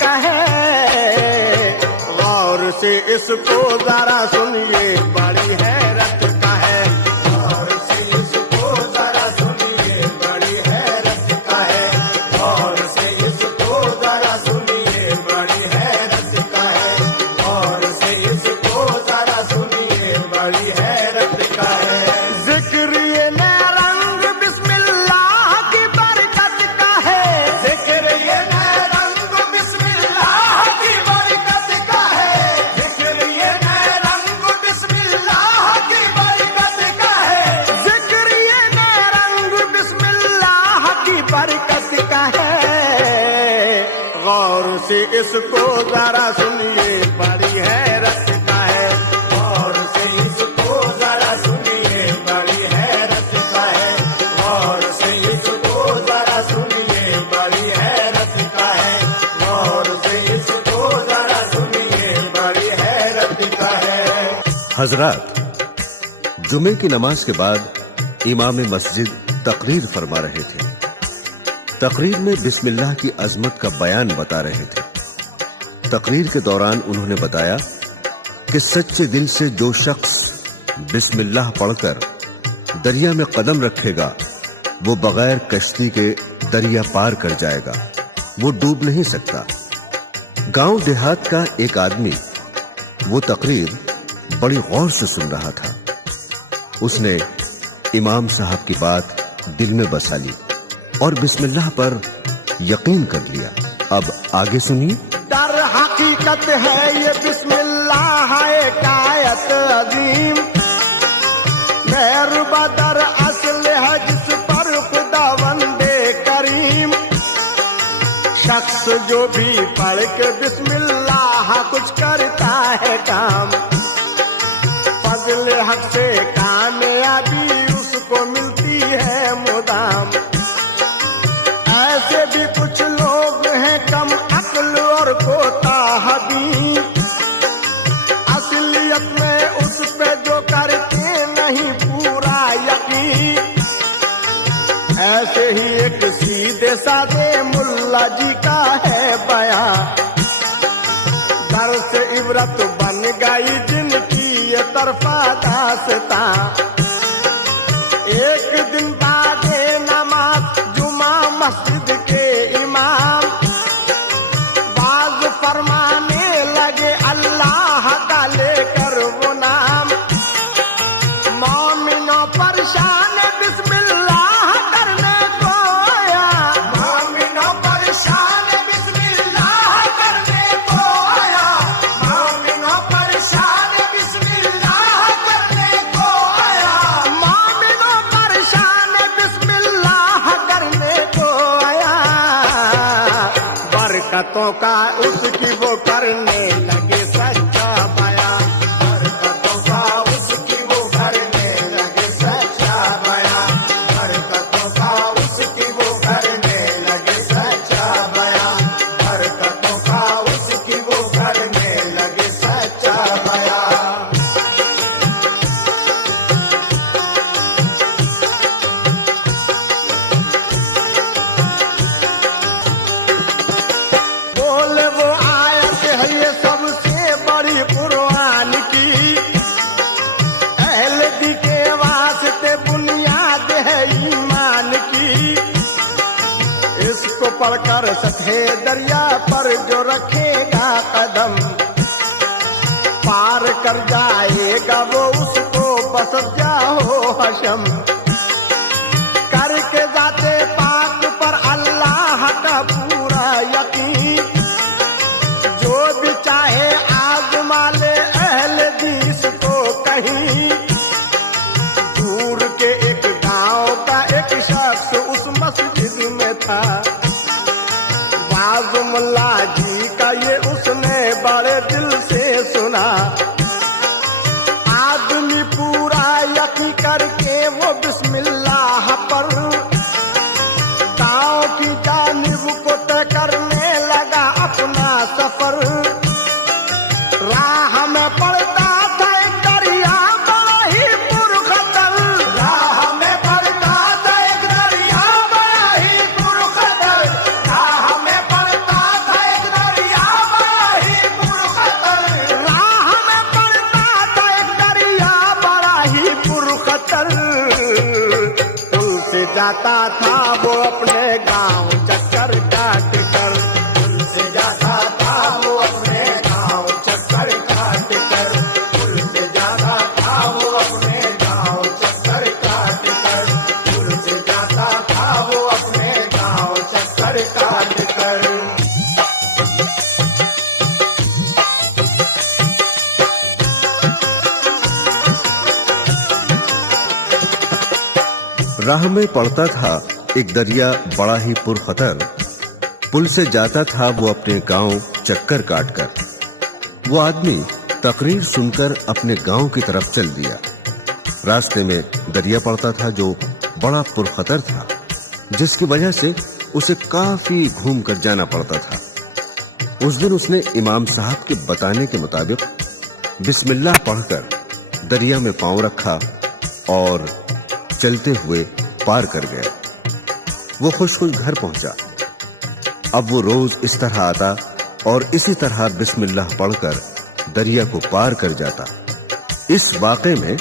का है। गौर से इसको जरा सुनिए, बड़ी हैरत का है। गौर से इसको जरा सुनिए, बड़ी हैरत का है। गौर से इसको जरा सुनिए, बड़ी हैरत का है। गौर से इसको जरा सुनिए, बड़ी हैरत का है। जिक्र ये नया रंग बिस्मिल्लाह की बरकत का है। जिक्र ये नया रंग बिस्मिल्लाह की बरकत का है। जिक्र ये नया रंग बिस्मिल्लाह की बरकत का है। जिक्र ये नया रंग बिस्मिल्लाह की बरकत का है। गौर से इसको जरा सुनिए, बड़ी हैरत का है। गौर से इसको जरा सुनिए, बड़ी हैरत का है। गौर से इसको जरा सुनिए, बड़ी हैरत का है। गौर से इसको जरा सुनिए, बड़ी हैरत का है। हजरात, जुमे की नमाज के बाद इमाम मस्जिद तकरीर फरमा रहे थे। तकरीर में बिस्मिल्लाह की अजमत का बयान बता रहे थे। तकरीर के दौरान उन्होंने बताया कि सच्चे दिल से जो शख्स बिस्मिल्लाह पढ़कर दरिया में कदम रखेगा, वो बगैर कश्ती के दरिया पार कर जाएगा, वो डूब नहीं सकता। गांव देहात का एक आदमी वो तकरीर बड़ी गौर से सुन रहा था। उसने इमाम साहब की बात दिल में बसा ली और बिस्मिल्लाह पर यकीन कर लिया। अब आगे सुनिए। दर हकीकत है ये बिस्मिल्लाह एक आयत अजीम। मेहर बदर असल है जिस पर खुदावंदे करीम। शख्स जो भी पढ़ के बिस्मिल्लाह कुछ करता है काम, फजल हक से कामयाबी उसको मिलती है मुदाम। ऐसे भी कुछ लोग हैं कम अक्ल और कोताहबीन, असलियत में उस पे जो करते नहीं पूरा यकीन। ऐसे ही एक सीधे साधे मुल्ला जी का है बयान। दर से इबरत बन गई जिनकी ये तरफा दास्ता। एक दिन बाद नमाज जुमा मस्जिद के इमाम बाज फरमाने लगे अल्लाह का लेकर वो नाम। मोमिनों परेशान बिस्मिल्लाह करने को आया। मोमिनों परेशान बिस्मिल्लाह करने को आया। मोमिनों परेशान बिस्मिल्लाह करने को आया। मोमिनों परेशान बिस्मिल्लाह करने को आया। बरकतों का उसकी वो करने लगे सच्चा बयान। बरकतों का उसकी वो करने लगे सच्चा बयान। बरकतों का उसकी वो करने लगे सच्चा बयान। बरकतों का उसकी वो करने लगे सच्चा बयान। बोले वो आयत है ये सबसे बड़ी कुरान की। अहले दी के वास्ते बुनियाद है ईमान की। इसको पढ़कर सतहे दरिया पर जो रखेगा कदम, पार कर जाएगा वो उसको बस जाओ हशम। करके जाते पाक पर अल्लाह का पूरा यकीन। जो भी चाहे आजमा ले अहले दीस को कहीं। दूर के एक गांव का एक शख्स उस मस्जिद में था। वाज मुल्ला जी का ये उसने बड़े जाता था वो अपने गांव चक्कर काट कर, पुल से जाता था वो अपने गांव चक्कर काट कर, पुल से जाता था वो अपने गांव चक्कर काट कर, पुल से जाता था वो अपने गांव चक्कर काट कर। राह में पड़ता था एक दरिया बड़ा ही पुरखतर, पुल से जाता था वो अपने गांव चक्कर काटकर। वो आदमी तकरीर सुनकर अपने गांव की तरफ चल दिया। रास्ते में दरिया पड़ता था जो बड़ा पुरखतर था, जिसकी वजह से उसे काफी घूम कर जाना पड़ता था। उस दिन उसने इमाम साहब के बताने के मुताबिक बिस्मिल्लाह पढ़कर दरिया में पांव रखा और चलते हुए पार कर गया। वो खुश खुश घर पहुंचा। अब वो रोज इस तरह आता और इसी तरह बिस्मिल्लाह पढ़कर दरिया को पार कर जाता। इस वाक़े में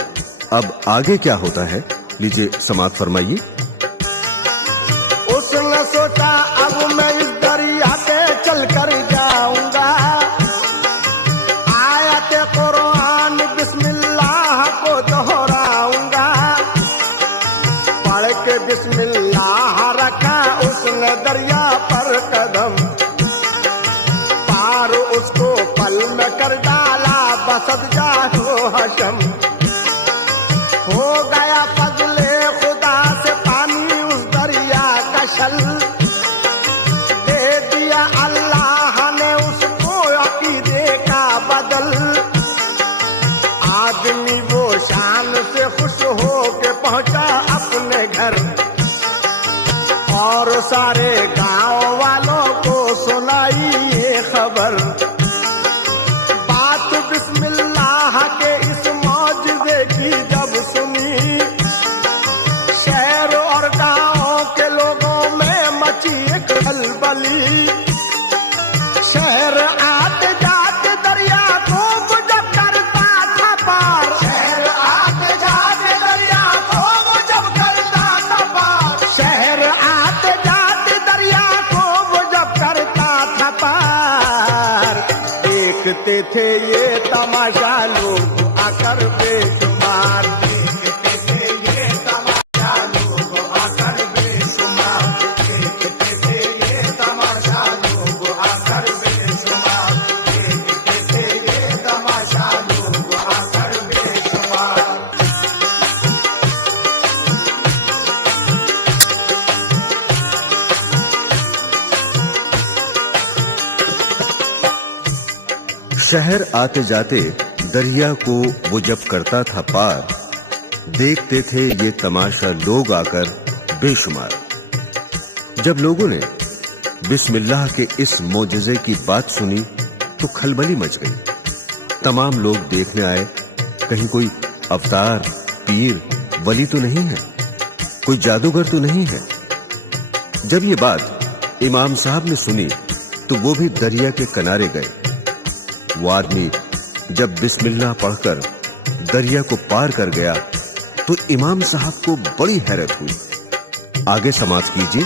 अब आगे क्या होता है, लीजिए समाअत फरमाइए। उसने सोचा अब मैं इस दरिया से चल कर जाऊंगा, आयत कुरान बिस्मिल्लाह को दोहराऊंगा। पढ़ के बिस्मिल्लाह रखा उसने दरिया पर कदम, पार उसको पल में कर डाला बसद जाहो हशम। हो गया फजले खुदा से पानी उस दरिया का शल, दे दिया अल्लाह ने उसको अकीदे का बदल। आदमी वो शान से खुश हो के पहुंचा अपने घर और सारे गांव वालों को सुनाई ये खबर। बात बिस्मिल्लाह के इस मौजज़े की जब सुनी, शहर और गांव के लोगों में मची एक खलबली। शहर आते जाते दरिया को जब करता था पार, शहर आते जाते दरिया को जब करता था पार, शहर आते जाते दरिया को जब करता था पार। देखते थे ये तमाशा लोग आकर बेशुमार, देखते थे ये तमाशा लोग आकर बेशुमार, देखते थे ये तमाशा लोग आकर बेशुमार, देखते थे ये तमाशा लोग आकर बेशुमार। शहर आते जाते दरिया को वो जब करता था पार, देखते थे ये तमाशा लोग आकर बेशुमार। जब लोगों ने बिस्मिल्लाह के इस मोजज़े की बात सुनी तो खलबली मच गई। तमाम लोग देखने आए, कहीं कोई अवतार, पीर, वली तो नहीं है, कोई जादूगर तो नहीं है। जब ये बात इमाम साहब ने सुनी तो वो भी दरिया के किनारे गए। वो आदमी जब बिस्मिल्लाह पढ़कर दरिया को पार कर गया तो इमाम साहब को बड़ी हैरत हुई। आगे समाअत कीजिए।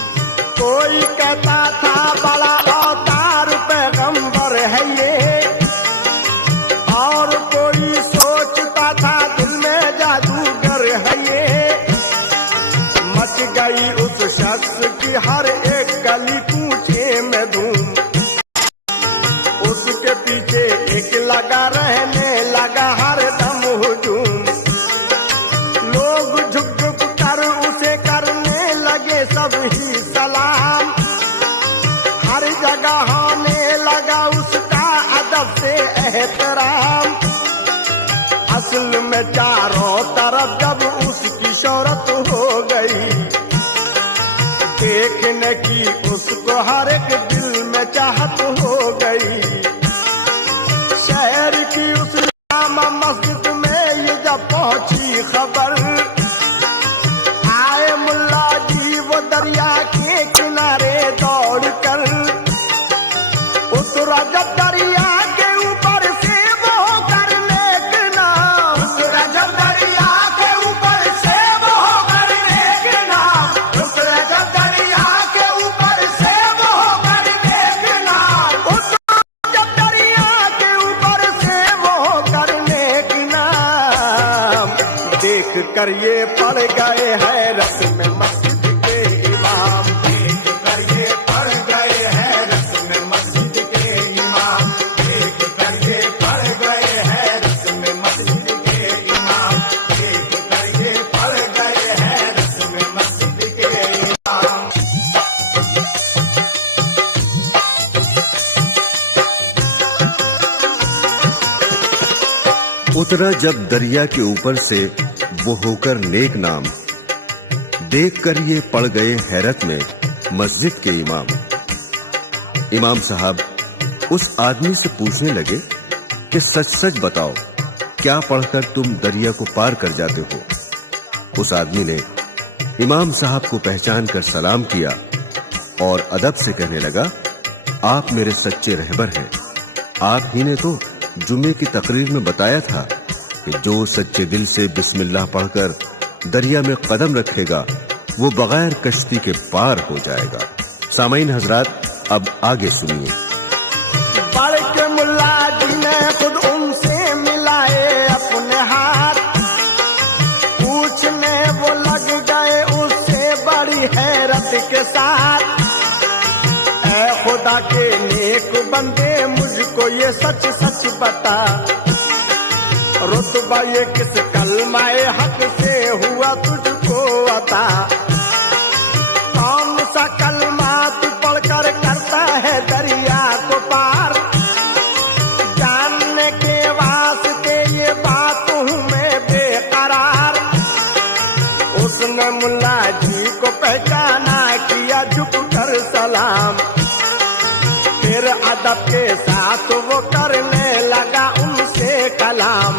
कोई कहता था बड़ा अवतार पैगंबर है ये, और कोई सोचता था दिल में जादूगर है ये। मच गई उस शख्स की हर एक गली कूचे में धूम, उसके पीछे एक लगा रहने लगा हर दम हुजूम। लोग झुक झुक कर उसे करने लगे सब ही सलाम, हर जगह होने लगा उसका अदब से एहतराम। असल में चारों तरफ जब उसकी शोहरत हो गई, देखने की उसको हर एक दिल में चाहत हो गई। शहर की उस जामा मस्जिद में ये जब पहुंची खबर, आए मुल्ला जी वो दरिया के किनारे दौड़ कर। उतरा जब दरिया के ऊपर से वो कर लेकिना, उतरा जब दरिया के ऊपर से वो कर लेकिना, कर ये पड़ गए हैरत में मस्जिद के इमाम। देख कर ये पड़ गए हैरत में मस्जिद के इमाम। देख कर ये पड़ गए हैरत में मस्जिद के इमाम। देख कर ये पड़ गए हैरत में मस्जिद के इमाम। उतरा जब दरिया के ऊपर से वो होकर नेक नाम, देख कर ये पड़ गए हैरत में मस्जिद के इमाम। इमाम साहब उस आदमी से पूछने लगे कि सच सच बताओ, क्या पढ़कर तुम दरिया को पार कर जाते हो? उस आदमी ने इमाम साहब को पहचान कर सलाम किया और अदब से कहने लगा, आप मेरे सच्चे रहबर हैं। आप ही ने तो जुमे की तकरीर में बताया था कि जो सच्चे दिल से बिस्मिल्लाह पढ़कर दरिया में कदम रखेगा वो बगैर कश्ती के पार हो जाएगा। सामाईन हजरात, अब आगे सुनिए। बढ़ के मुल्ला जी ने खुद उनसे मिलाए अपने हाथ, पूछने वो लग गए उससे बड़ी हैरत के साथ। ऐ खुदा के नेक बंदे, मुझको ये सच सच बता, रुतबा ये किस कलमाए हक से हुआ तुझको अता? कौन सा कलमा तू पढ़कर करता है दरिया को पार? जानने के वास्ते ये बात हूँ मैं बेकरार। उसने मुल्ला जी को पहचाना, किया झुक कर सलाम, फिर अदब के साथ वो करने लगा उनसे कलाम।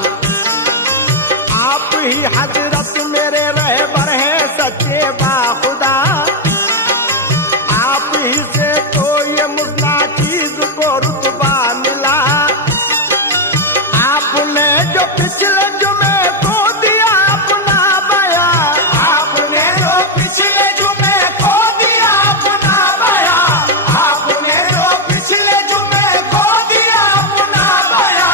आप ही हजरत मेरे रहबर हैं सच्चे बाखुदा, आप ही से तो ये मुस्ना चीज को रुतबा मिला। आपने जो पिछले जुमे को दिया अपना बया, आपने जो पिछले जुमे को दिया अपना बया, आपने जो पिछले जुमे को दिया अपना बया,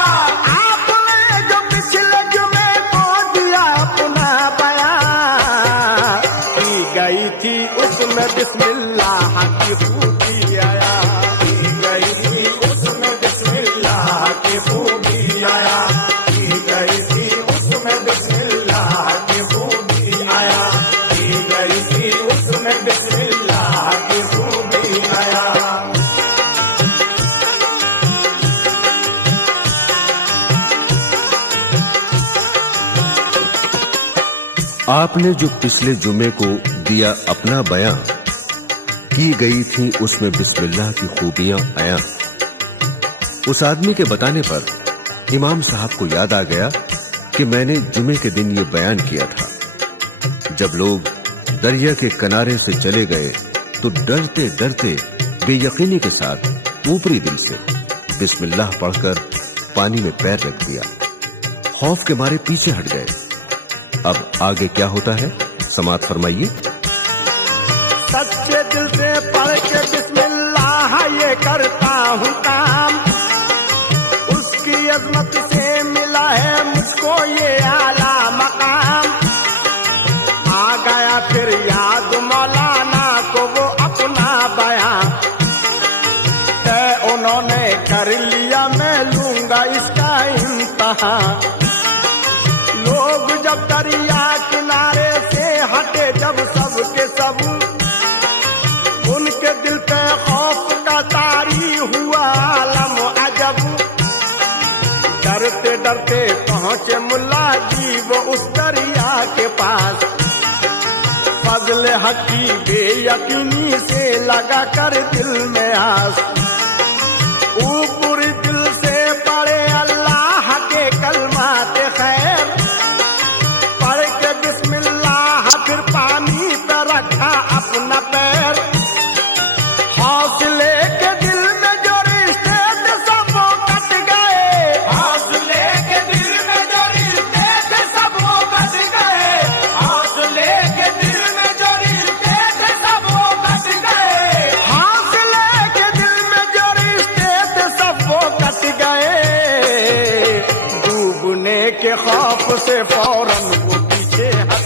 आपने जो पिछले जुमे को दिया अपना बया, की गई थी उसमें बिस्मिल्लाह की खूबी आया, की गई थी उसमें बिस्मिल्लाह की खूबी आया, की गई थी उसमें बिस्मिल्लाह की खूबी आया, की गई थी उसमें बिस्मिल्लाह की खूबी आया। आपने जो पिछले जुमे को दिया अपना बयां, की गई थी उसमें बिस्मिल्लाह की खूबियां आया। उस आदमी के बताने पर इमाम साहब को याद आ गया कि मैंने जुमे के दिन ये बयान किया था। जब लोग दरिया के किनारे से चले गए तो डरते डरते बेयकीनी के साथ ऊपरी दिल से बिस्मिल्लाह पढ़कर पानी में पैर रख दिया, खौफ के मारे पीछे हट गए। अब आगे क्या होता है समाअत फरमाइए। सच्चे दिल से पढ़ के बिस्मिल्लाह ये करता हूँ काम, उसकी अजमत से मिला है मुझको ये आला मकाम। आ गया फिर याद मौलाना को वो अपना बयां, तय उन्होंने कर लिया मैं लूंगा इसका इम्तिहान। लोग जब दरिया किनारे से हटे जब सब के सब, उनके दिल पे खौफ का तारी हुआ आलम अजब। डरते डरते पहुंचे मुल्ला जी वो उस दरिया के पास, फजल हक की बेयकीनी से लगा कर दिल में आस। ऊपर दिल से पढ़े अल्लाह के कलमात खैर, पढ़ के बिस्मिल्लाह फिर पानी पे रखा अपना पैर। हौसले के दिल में जो रिश्ते थे सब वो कट गए, हौसले के दिल में जो रिश्ते थे सब वो कट गए, हौसले के दिल में जो रिश्ते थे सब वो कट गए, हौसले के दिल में जो रिश्ते थे सब वो कट गए। डूबने के खौफ से फौरन वो पीछे हट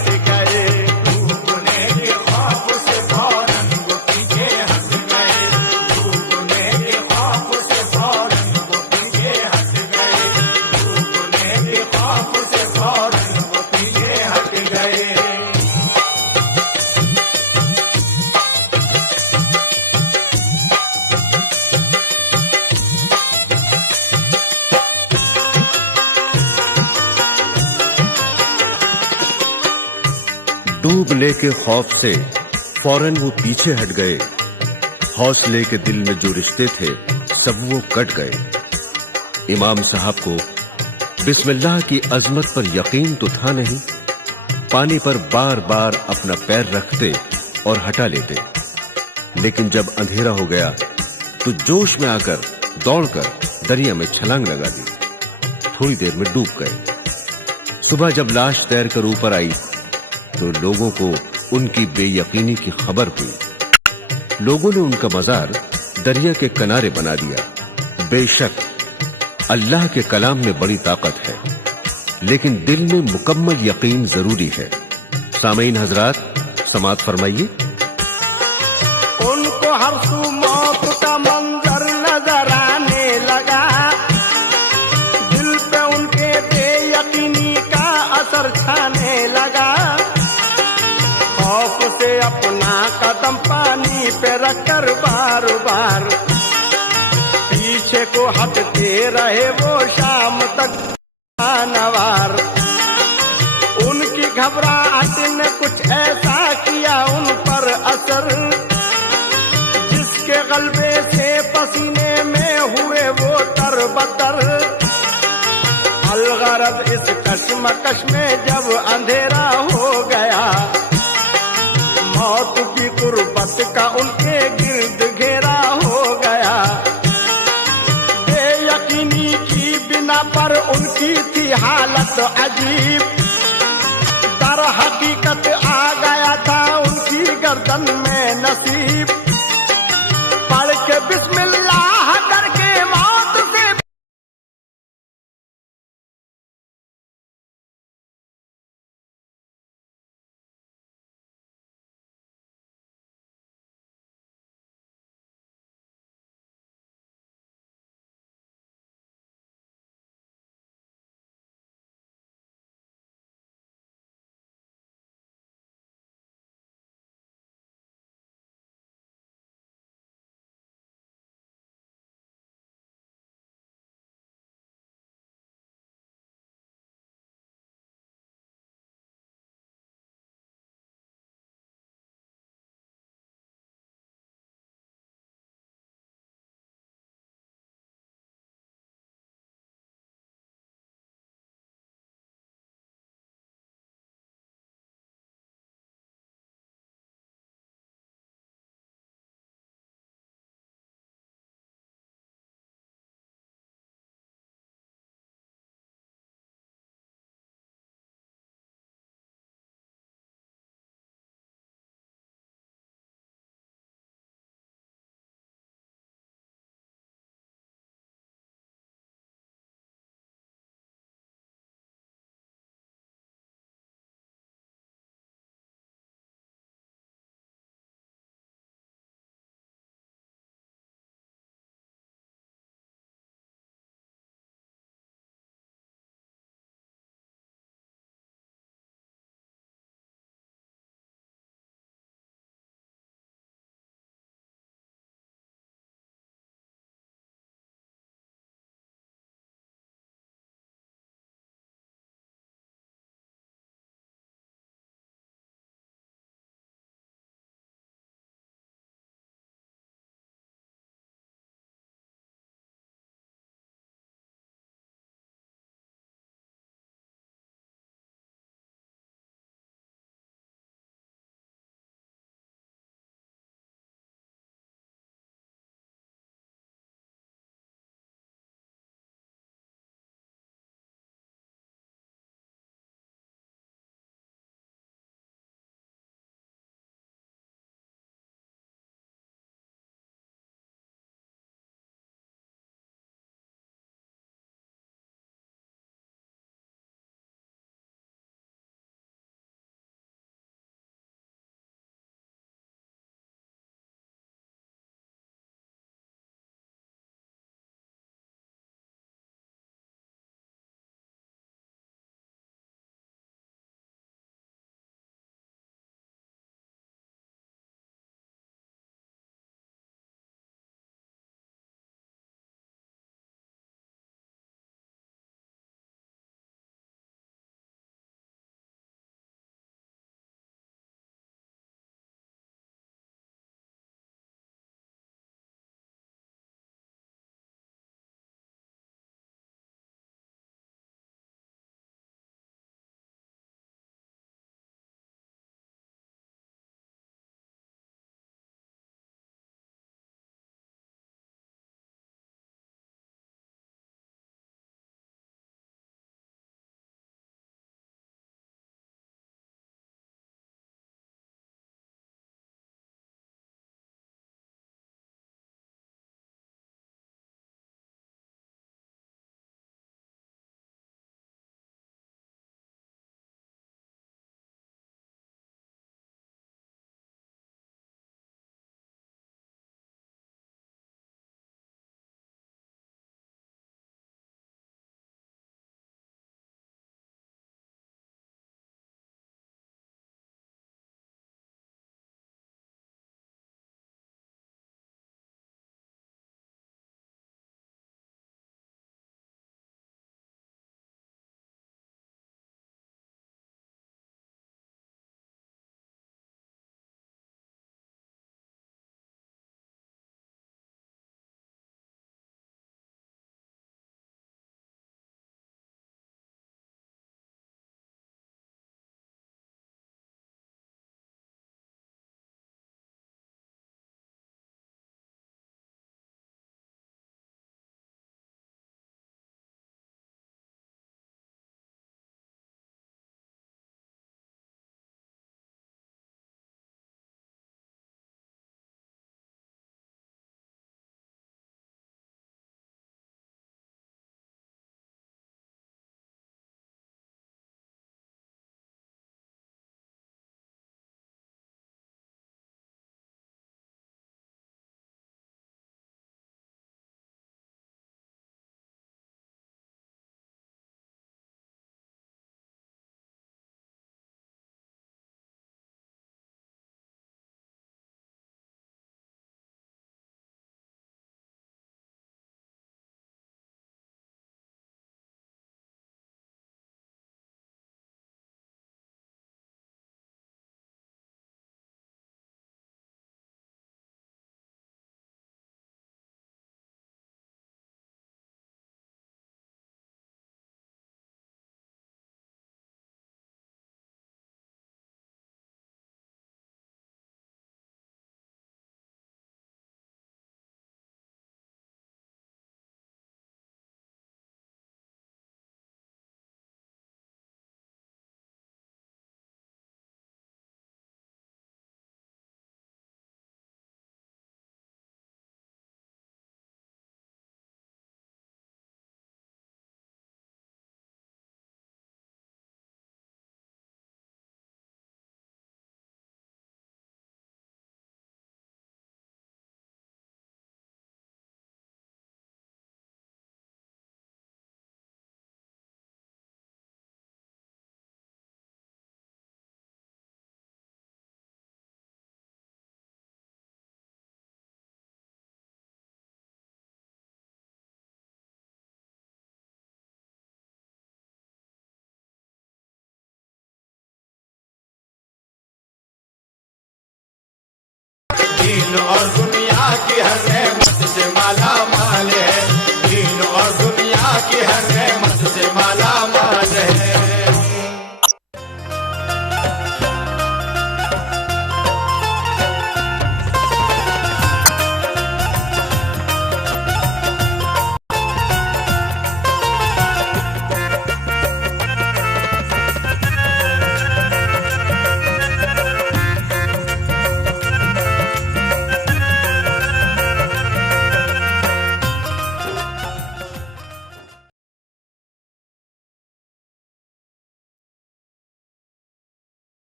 डूबने के खौफ से फौरन वो पीछे हट गए। हौसले के दिल में जो रिश्ते थे सब वो कट गए। इमाम साहब को बिस्मिल्लाह की अजमत पर यकीन तो था नहीं। पानी पर बार बार अपना पैर रखते और हटा लेते, लेकिन जब अंधेरा हो गया तो जोश में आकर दौड़कर दरिया में छलांग लगा दी। थोड़ी देर में डूब गए। सुबह जब लाश तैरकर ऊपर आई तो लोगों को उनकी बेयकीनी की खबर हुई। लोगों ने उनका मजार दरिया के किनारे बना दिया। बेशक अल्लाह के कलाम में बड़ी ताकत है, लेकिन दिल में मुकम्मल यकीन जरूरी है। सामीन हजरात, समाअत फरमाइए। उनको हर सू मौत का मंजर नजर आने लगा। दिल पे उनके बेयकीनी का असर छाने लगा। खौफ से अपना कदम पानी पे रखकर बार बार पीछे को हटते रहे वो शाम तक नवार। उनकी घबराहट ने कुछ ऐसा किया उन पर असर, जिसके गलबे से पसीने में हुए वो तरबतर। अलगरज इस कश्मकश में जब अंधेरा हो गया, मौत की कुर्बत का उनके गिर्द घेरा हो गया। बेयकीनी की बिना पर उनकी थी हालत अजीब। दर हकीकत आ गया था उनकी गर्दन में नसीब।